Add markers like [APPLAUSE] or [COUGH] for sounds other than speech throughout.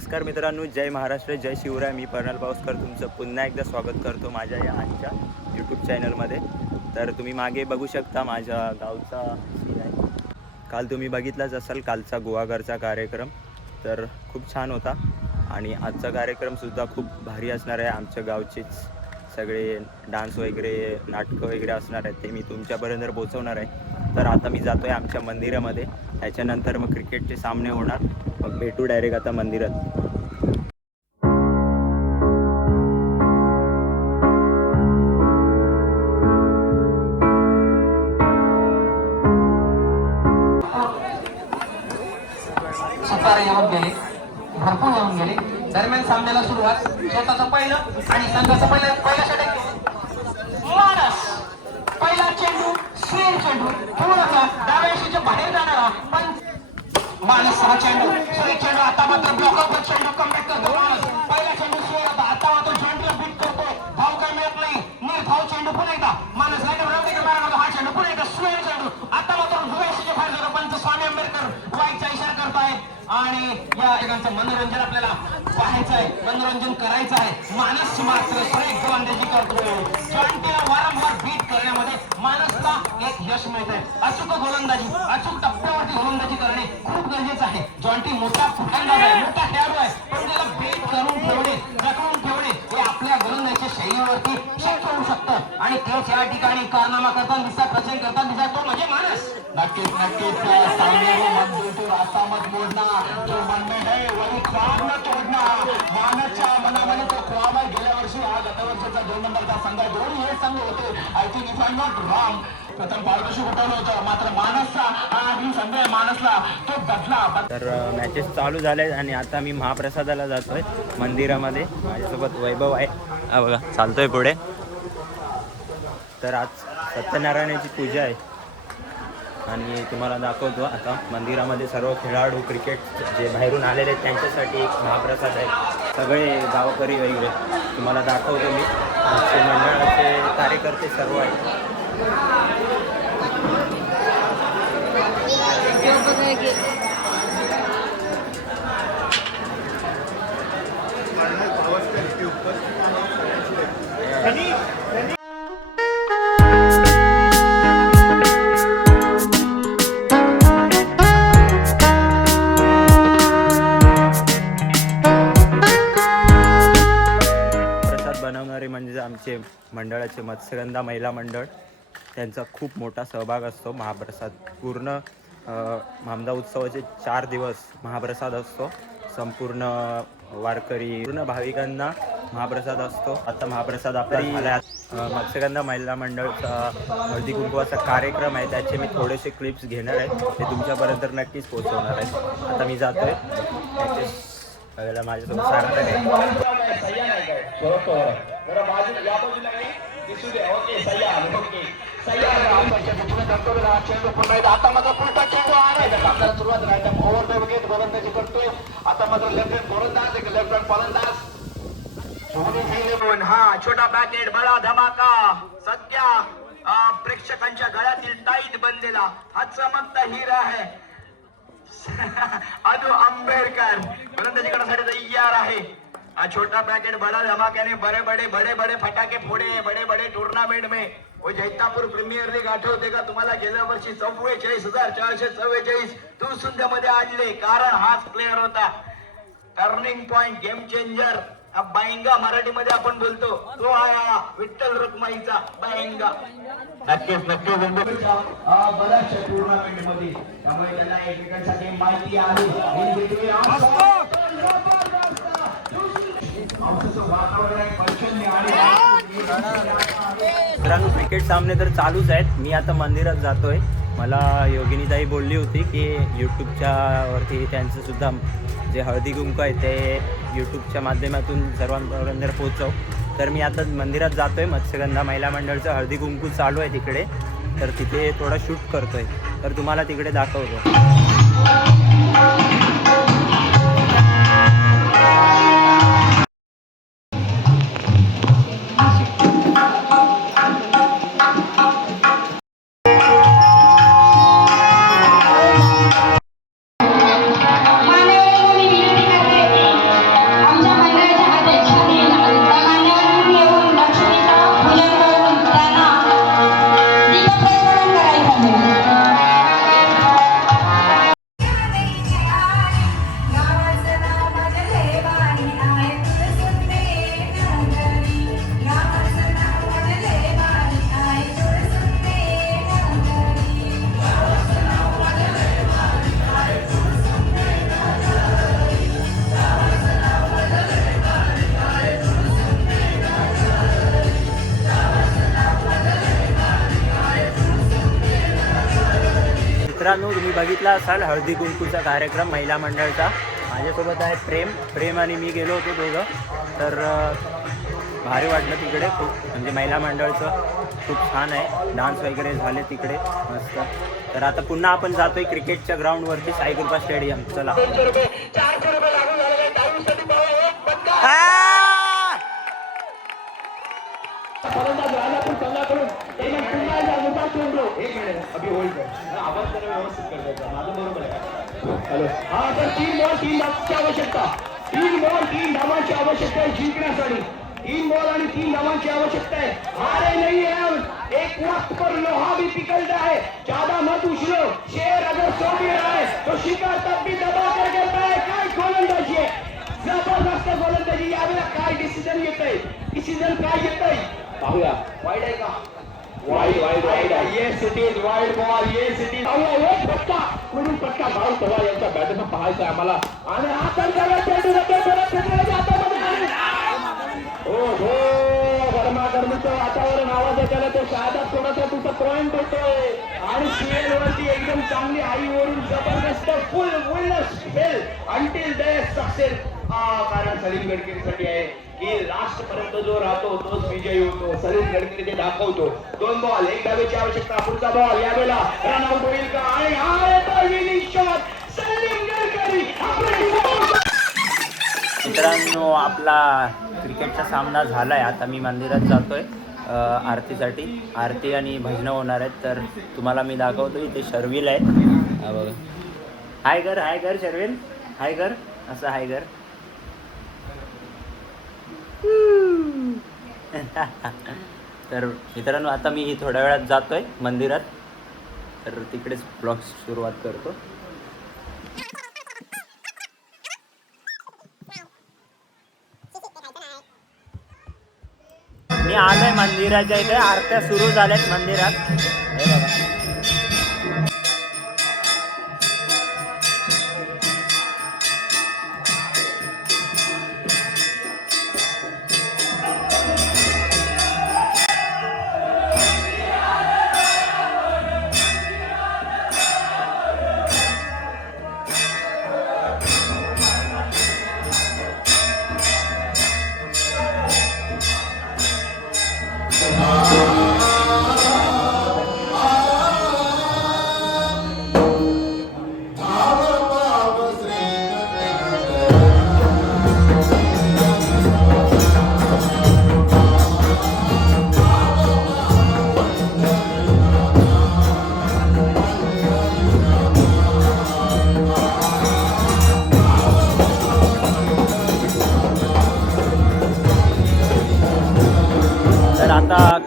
नमस्कार मित्रांनो जय महाराष्ट्र जय शिवराय. मी पर्नल पावसकर तुमचं पुन्हा एकदा स्वागत करतो माझ्या या आजच्या यूट्यूब चॅनलमध्ये तर तुम्ही मागे बघू शकता माझ्या गावचा सीन आहे. काल तुम्ही बघितलाच असाल कालचा गोवाघरचा कार्यक्रम. तर खूप छान होता आणि आजचा कार्यक्रमसुद्धा खूप भारी असणार आहे. आमच्या गावचेच सगळे डान्स वगैरे नाटकं वगैरे असणार आहेत ते मी तुमच्यापर्यंत पोचवणार आहे तर आता मी जातो आहे आमच्या मंदिरामध्ये. त्याच्यानंतर मग क्रिकेटचे सामने होणार. मग भेटू डायरेक्ट आता मंदिरात. दरम्यान सामन्याला सुरुवात स्वतःचं पहिलं आणि संघाचं पहिलं पहिला षटक. मानस पहिला चेंडू स्वीर चेंडू थोडासा डाव्याशीच्या बाहेर जाणारा पण मानस सहा चेंडू सुरेख चेंडू आता मात्र ब्लॉकर चेंडू कमबॅक करतो. मानस आणि या ठिकाणचं मनोरंजन आपल्याला पाहायचं आहे मनोरंजन करायचं आहे. मानस मात्र सुरेख गोलंदाजी करतो. जॉईंटीला वारंवार बीट करण्यामध्ये मानसला एक यश मिळत आहे अचूक गोलंदाजी अचूक टप्प्यावरती गोलंदाजी करणे खूप गरजेचं आहे. जॉन्टी मोठा फुटंदाज आहे मोठा खेळाडू आहे. पण त्याला बीट करून ठेवणे जखडून ठेवणे हे आपल्या गोलंदाजीच्या शैलीवरती होऊ शकतं आणि तेच या ठिकाणी कारनामा करताना दिसतात प्रचंड करताना दिसतात तो म्हणजे मानस. नक्कीच नक्कीच. सामन्याला मजबूत रास्ता मत मोडना जो मन में है वही ख्वाब न तोडना मानसच्या मनामध्ये तो ख्वाब आहे. गेल्या वर्षी हा गत वर्षाचा दोन नंबरचा संघ आहे. दोन्ही हे संघ होते. I think if I not wrong प्रथम पारदर्शी उठवलं होतं. मात्र मानसचा हा ही संघ आहे मानसला तो बदला तर मॅचेस चालू झाले आणि आता मी महाप्रसादाला जातो आहे मंदिरामध्ये. माझ्यासोबत वैभव आहे. हा बघा चालतोय पुढे. तर आज सत्यनारायणाची पूजा आहे. आणि तुम्हाला दाखवतो आता मंदिरामध्ये सर्व खेळाडू क्रिकेट जे बाहेरून आलेले आहेत त्यांच्यासाठी एक महाप्रसाद आहे. सगळे गावकरी वगैरे तुम्हाला दाखवतो मी. आमचे मंडळाचे कार्यकर्ते सर्व आहेत. मंडळाचे मत्स्यगंधा महिला मंडळ. त्यांचा खूप मोठा सहभाग असतो. महाप्रसाद पूर्ण मामदा उत्सवाचे चार दिवस महाप्रसाद असतो. संपूर्ण वारकरी पूर्ण भाविकांना महाप्रसाद असतो. आता महाप्रसाद आपल्या मत्स्यगंधा महिला मंडळचा हळदी कुंकवाचा कार्यक्रम आहे. त्याचे मी थोडेसे क्लिप्स घेणार आहे. ते तुमच्यापर्यंत नक्कीच पोहोचवणार आहे. आता मी जातोय. त्याचे बघायला माझ्यासोबत सार्थक आहे आता मात्र पुढचा चेंडू आणायचा आपल्याला सुरुवात नाही ओव्हर द विकेट गोलंदाजी करतोय आता मात्र लेफ्ट हँड गोलंदाज एक लेफ्ट हँड फलंदाज धोनी हा छोटा पॅकेट बडा धमाका. सध्या प्रेक्षकांच्या गळ्यातील टाईट बनलेला हा चमकता हिरा आहे. [LAUGHS] अनु आंबेडकर. गोलंदाजी करण्यासाठी तयार आहे. हा छोटा पैकेट बड़ा धमाक्याने बड़े बड़े बड़े बड़े फटाके फोडे बड़े बड़े टूर्नामेंट में वो जैतापूर प्रीमियर लीग आठवते का तुम्हाला गेल्या वर्षी चव्वेचाळीस हजार चारशे चव्वेचाळीस तुसुंदमध्ये आणले कारण हाच प्लेअर होता टर्निंग पॉइंट गेम चेंजर हा बायंगा मराठीमध्ये आपण बोलतो तो आहे हा विठ्ठल रुक्माईचा बायंगा नक्कीच नक्कीच बऱ्याचशा टुर्नामेंटमध्ये त्यामुळे त्यांना एकमेकांसाठी माहिती आहे मित्रांनो क्रिकेट सामने तर चालूच आहेत. मी आता मंदिरात जातोय. मला योगिनीताई बोलली होती की यूट्यूबच्या वरती त्यांचं सुद्धा जे हळदी कुंकू आहे ते यूट्यूबच्या माध्यमातून सर्वांपर्यंत पोहोचव. तर मी आता मंदिरात जातोय. मत्स्यगंधा महिला मंडळचं हळदी कुंकू चालू आहे तिकडे. तर तिथे थोडा शूट करतोय. तर तुम्हाला तिकडे दाखवतो. तुम्ही बघितला असाल हळदी कुंकूचा कार्यक्रम महिला मंडळचा. माझ्यासोबत आहे प्रेम. प्रेम आणि मी गेलो होतो दोघं. तर भारी वाटलं तिकडे. खूप म्हणजे महिला मंडळचं खूप छान आहे. डान्स वगैरे झाले तिकडे. मस्त. तर आता पुन्हा आपण जातोय क्रिकेटच्या ग्राउंडवरती साईकृपा स्टेडियम. चला. अभि होल्ड कर. आवाज जरा व्यवस्थित कर त्याचा माझं बरोबर आहे. हॅलो. हा तर तीन बॉल तीन धावांची आवश्यकता. तीन बॉल तीन धावांची आवश्यकता आहे जिंकण्यासाठी. तीन बॉल आणि तीन धावांची आवश्यकता है हारे नहीं है हम एक वक्त पर लोहा भी पिघलता है. ज्यादा मत उछलो. शेर अगर सो भी रहा है तो शिकार तब भी दबा कर गिरता है काय गोलंदाजी आहे जबरदस्त गोलंदाजी. यावेळेला काय डिसिजन घेत आहे डिसिजन काय घेत आहे पाहूया. वाईड आहे का? Wide wide wide yes it is wide ball yes it is पाहूया एक फटका पुढील फटका भाऊ पवार यांच्या बॅटनं पाहायचं आम्हाला. आणि आली. हो हो. गरमागरमीचं वातावरण आवाज त्याला तो शहादात थोडासा तुझा पॉइंट होतोय? आणि सीएल वरती एकदम चांगली आईवरून जबरदस्त full full spell until the success कारण सलीम गडकरीसाठी आहे. की लास्टपर्यंत जो राहतो तोच विजयी होतो. सलीम गडकरी ते दाखवतो. दोन बॉल एक डावीची आवश्यकता पुढचा बॉल यावेळेला रन आउट होईल का? आणि हा शॉट सलीम गडकरी मित्रांनो आपला क्रिकेटचा सामना झाला आहे आता मी मंदिरात जातोय आरतीसाठी. आरती आणि भजनं होणार आहेत तर तुम्हाला मी दाखवतो इथे शर्विल आहे. हाय कर हाय कर शर्विल. हाय कर असं हाय कर तर मित्रांनो आता मी थोड्या वेळात जातो आहे मंदिरात. तर तिकडेच ब्लॉग सुरुवात करतो. मी आलोय मंदिराच्या इथे. आरत्या सुरू झाल्यात मंदिरात.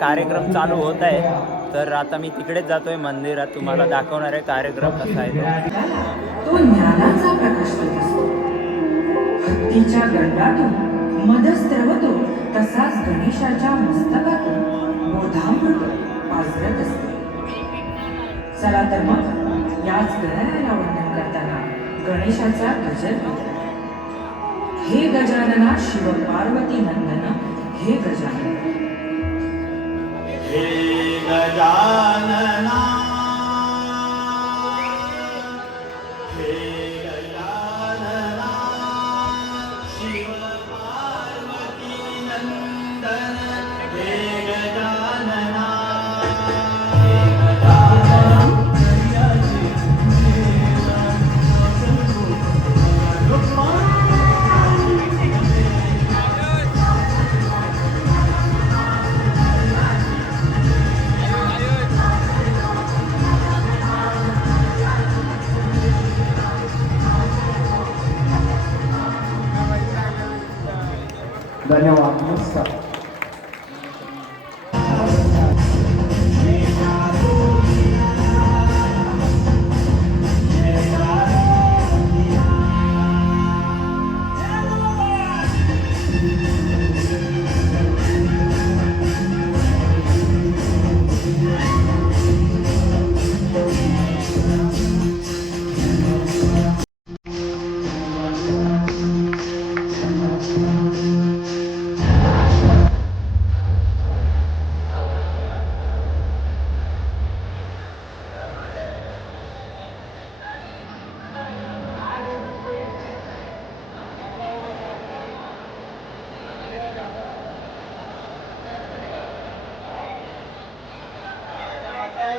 कार्यक्रम चालू होत आहे. तर आता मी तिकडेच जातोय. मंदिरात तुम्हाला दाखवणार आहे कार्यक्रम कसा आहे तो. तो गंडातून मध स्त्रवतो तसाच गणेशाच्या मस्तकातून बोधामृत पाजरत असते. चला तर मग याच गणरायाला वंदन करताना गणेशाचा गजर हे गजानना शिव पार्वती नंदन हे गजानन. धन्यवाद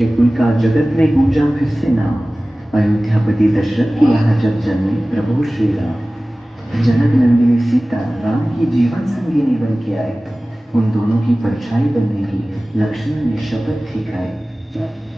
के कुल का जगत में गूंजा फिर से नाम। अयोध्यापति दशरथ के यहाँ जब जन्मे प्रभु श्री राम जनक नंदिनी सीता राम की जीवन संगिनी बन के आए। उन दोनों की परछाई बनने की लक्ष्मण ने शपथ ठीक खाई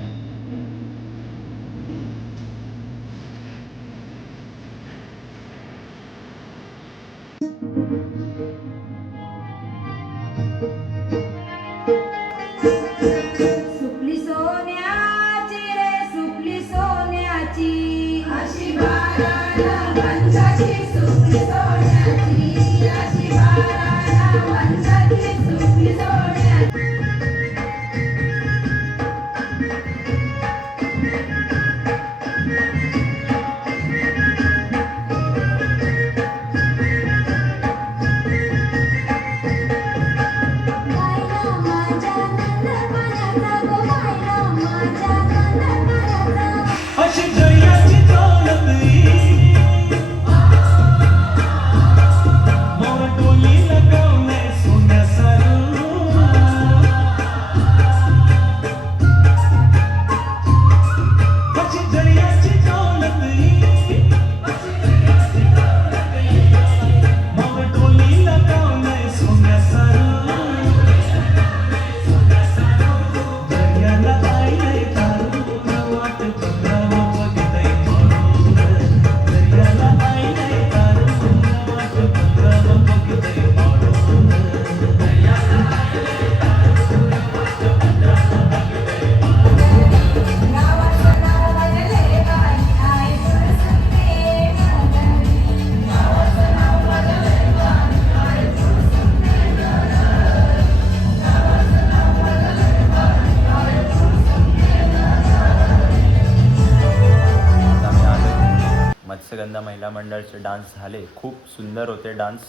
मंडळचे डान्स झाले. खूप सुंदर होते डान्स.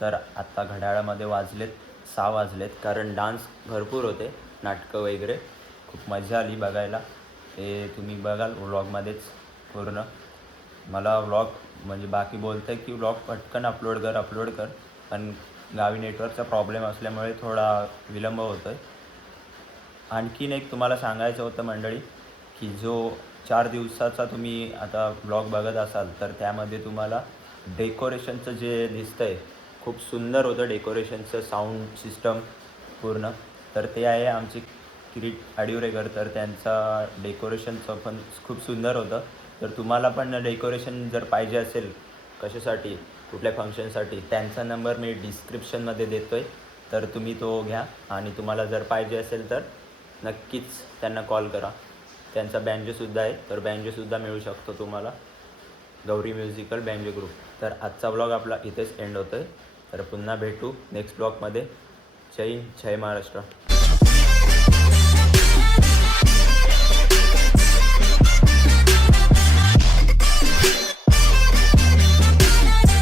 तर आत्ता घड्याळामध्ये वाजलेत सहा वाजलेत. कारण डान्स भरपूर होते नाटकं वगैरे. खूप मजा आली बघायला. ते तुम्ही बघाल व्लॉगमध्येच पूर्ण. मला व्लॉग म्हणजे बाकी बोलतं आहे की व्लॉग पटकन अपलोड कर अपलोड कर. पण गावी नेटवर्कचा प्रॉब्लेम असल्यामुळे थोडा विलंब होतो आहे आणखीन एक तुम्हाला सांगायचं होतं मंडळी की जो चार दिवसाचा तुम्ही आता ब्लॉग बघत असाल तर त्यामध्ये तुम्हाला डेकोरेशनचं जे दिसतं आहे खूप सुंदर होतं डेकोरेशनचं साऊंड सिस्टम पूर्ण. तर ते आहे आमचे किरीट आडिवरेकर तर त्यांचा डेकोरेशनचं पण खूप सुंदर होतं. तर तुम्हाला पण डेकोरेशन जर पाहिजे असेल कशासाठी कुठल्या फंक्शनसाठी त्यांचा नंबर मी डिस्क्रिप्शनमध्ये देतो आहे तर तुम्ही तो घ्या आणि तुम्हाला जर पाहिजे असेल तर नक्कीच त्यांना कॉल करा. त्यांचा बँजोसुद्धा आहे. तर बँजोसुद्धा मिळू शकतो तुम्हाला. गौरी म्युझिकल बँजो ग्रुप तर आजचा ब्लॉग आपला इथेच एंड होतो आहे तर पुन्हा भेटू नेक्स्ट ब्लॉगमध्ये जय हिंद जय महाराष्ट्र.